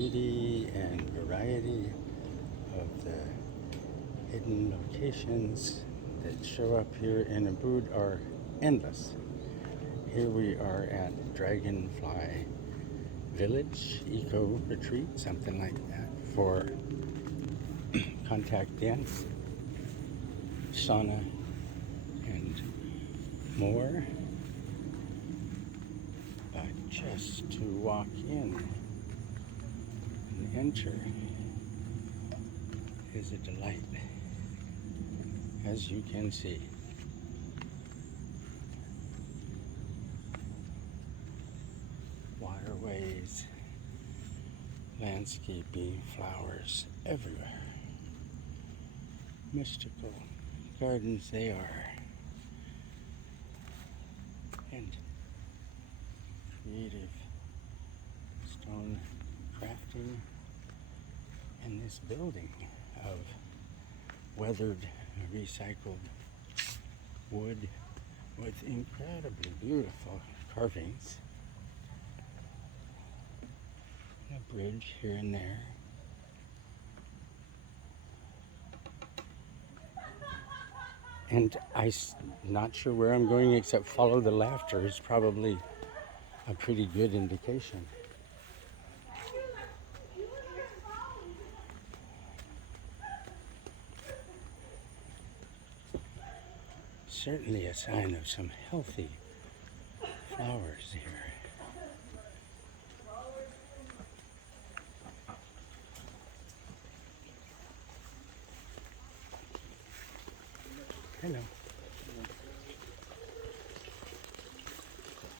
beauty and variety of the hidden locations that show up here in Ubud are endless. Here we are at Dragonfly Village Eco Retreat, something like that, for contact dance, sauna, and more. But just to walk in and enter is a delight, as you can see. Waterways, landscaping, flowers everywhere. Mystical gardens they are. And creative stone crafting, and this building of weathered, recycled wood with incredibly beautiful carvings. A bridge here and there. And I'm not sure where I'm going except follow the laughter is probably a pretty good indication. Certainly a sign of some healthy flowers here.